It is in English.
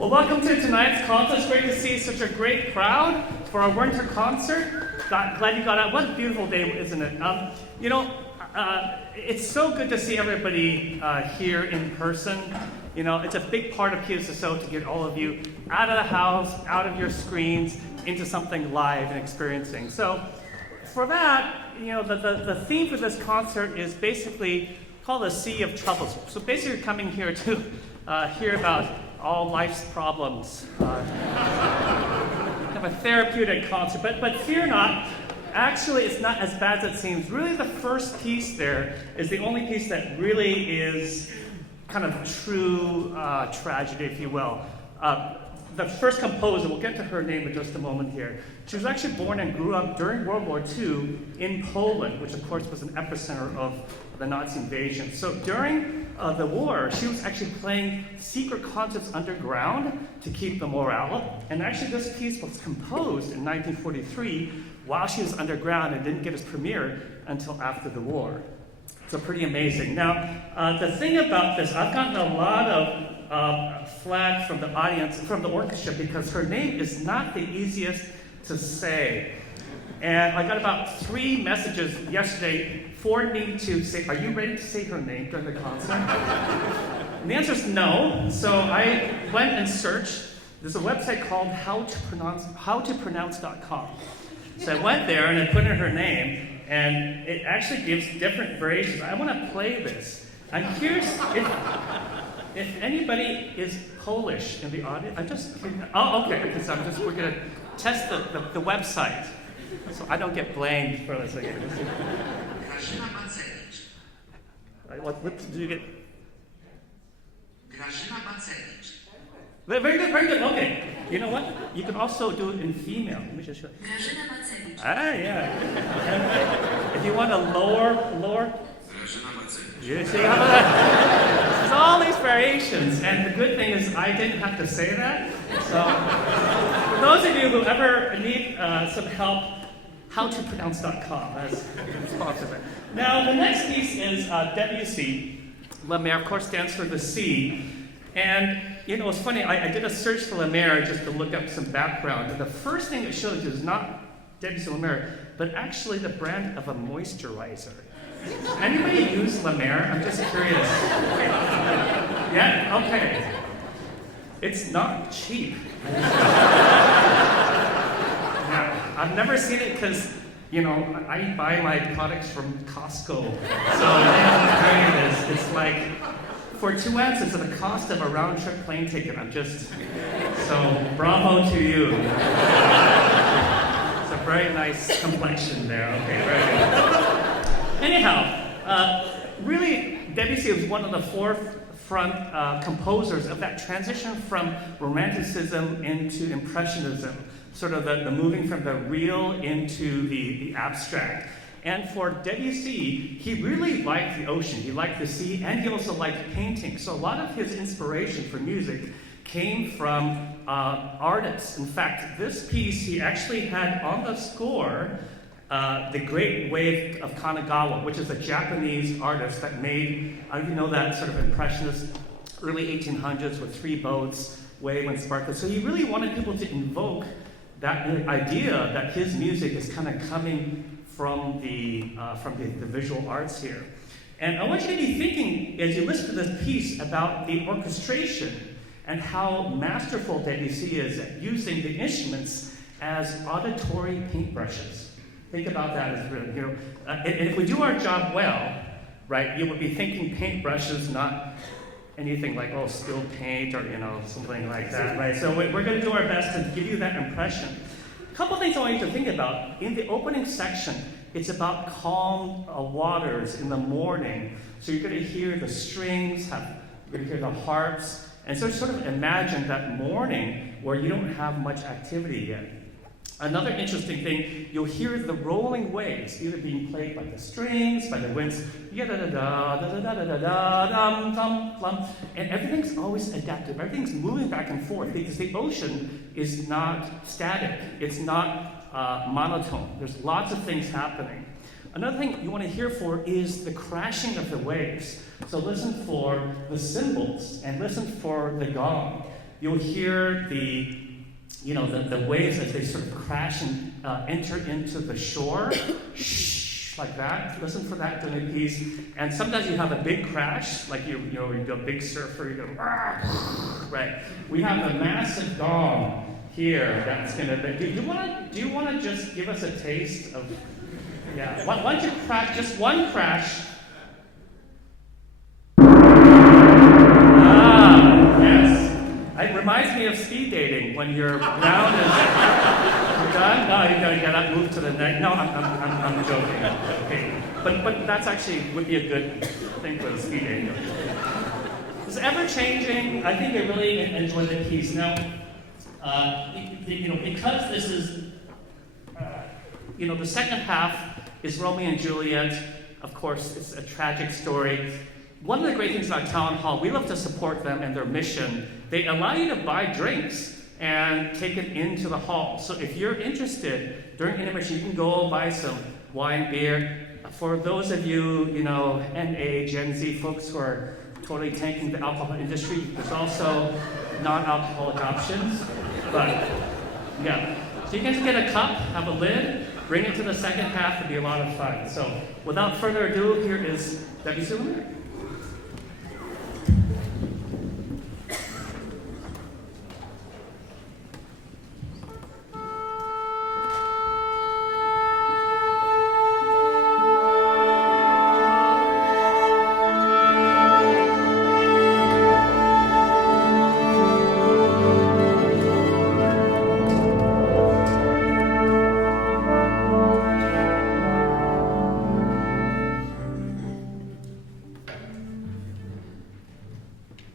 Well, welcome to tonight's concert. It's great to see such a great crowd for our winter concert. Glad you got out. What a beautiful day, isn't it? It's so good to see everybody here in person. You know, it's a big part of PSSO to get all of you out of the house, out of your screens, into something live and experiencing. So, for that, you know, the theme for this concert is basically called the Sea of Troubles. So basically, you're coming here to hear about all life's problems. Have a therapeutic concert, but fear not. Actually, it's not as bad as it seems. Really, the first piece there is the only piece that really is kind of true tragedy, if you will. The first composer, we'll get to her name in just a moment here. She was actually born and grew up during World War II in Poland, which of course was an epicenter of the Nazi invasion. So during the war, she was actually playing secret concerts underground to keep the morale up. And actually this piece was composed in 1943 while she was underground and didn't get its premiere until after the war. So pretty amazing. Now, the thing about this, I've gotten a lot of flack from the audience, from the orchestra, because her name is not the easiest to say. And I got about 3 messages yesterday for me to say, are you ready to say her name during the concert? And the answer is no. So I went and searched. There's a website called howtopronounce.com. So I went there and I put in her name, and it actually gives different variations. I want to play this. I'm curious if anybody is Polish in the audience. Okay, because we're going to test the website, so I don't get blamed for this. What did you get? Very good, very good. Okay. You know what? You can also do it in female. Let me just show you. Yeah. If you want a lower. You see how that? There's all these variations, and the good thing is I didn't have to say that. So, for those of you who ever need some help, howtopronounce.com. That's responsive. Now, the next piece is Debussy. La Mer, of course, stands for the sea. And, you know, it's funny, I did a search for La Mer just to look up some background. And the first thing it shows you is not Debussy La Mer, but actually the brand of a moisturizer. Anybody use La Mer? I'm just curious. Yeah? Okay. It's not cheap. Now, I've never seen it because, you know, I buy my products from Costco. So, it's like, for 2 ounces at the cost of a round-trip plane ticket. So bravo to you. It's a very nice complexion there. Okay, very good. Anyhow, really, Debussy was one of the forefront composers of that transition from Romanticism into Impressionism, sort of the moving from the real into the abstract. And for Debussy, he really liked the ocean, he liked the sea, and he also liked painting. So a lot of his inspiration for music came from artists. In fact, this piece he actually had on the score The Great Wave of Kanagawa, which is a Japanese artist that made, I don't even know that sort of impressionist early 1800s with 3 boats, wave and sparkle. So he really wanted people to invoke that idea that his music is kind of coming from the visual arts here. And I want you to be thinking, as you listen to this piece, about the orchestration and how masterful Debussy is at using the instruments as auditory paintbrushes. Think about that as really, you know, and if we do our job well, right, you would be thinking paintbrushes, not anything like, skilled paint or, you know, something like that, right? So we're going to do our best to give you that impression. A couple things I want you to think about. In the opening section, it's about calm waters in the morning. So you're going to hear the strings, you're going to hear the harps, and so sort of imagine that morning where you don't have much activity yet. Another interesting thing, you'll hear the rolling waves either being played by the strings, by the winds, and everything's always adaptive. Everything's moving back and forth because the ocean is not static. It's not monotone. There's lots of things happening. Another thing you want to hear for is the crashing of the waves. So listen for the cymbals and listen for the gong. You'll hear the waves as they sort of crash and enter into the shore. Shh, like that. Listen for that during the piece. And sometimes you have a big crash, like you go big surfer, you go, right. We have a massive gong here that's gonna be. Do you wanna just give us a taste of? Yeah. Why don't you crash? Just one crash. Yes. It reminds me of speed dating when your round is done. No, you gotta move to the next. No, I'm joking. Okay, but that's actually would be a good thing for the speed dating. It's ever changing. I think I really enjoy the piece now. Because this is, the second half is Romeo and Juliet. Of course, it's a tragic story. One of the great things about Town Hall, we love to support them and their mission. They allow you to buy drinks and take it into the hall. So if you're interested, during intermission, you can go buy some wine, beer. For those of you, NA, Gen Z folks who are totally tanking the alcohol industry, there's also non-alcoholic options. But, yeah. So you can get a cup, have a lid, bring it to the second half, it'll be a lot of fun. So without further ado, here is Debbie Silverman.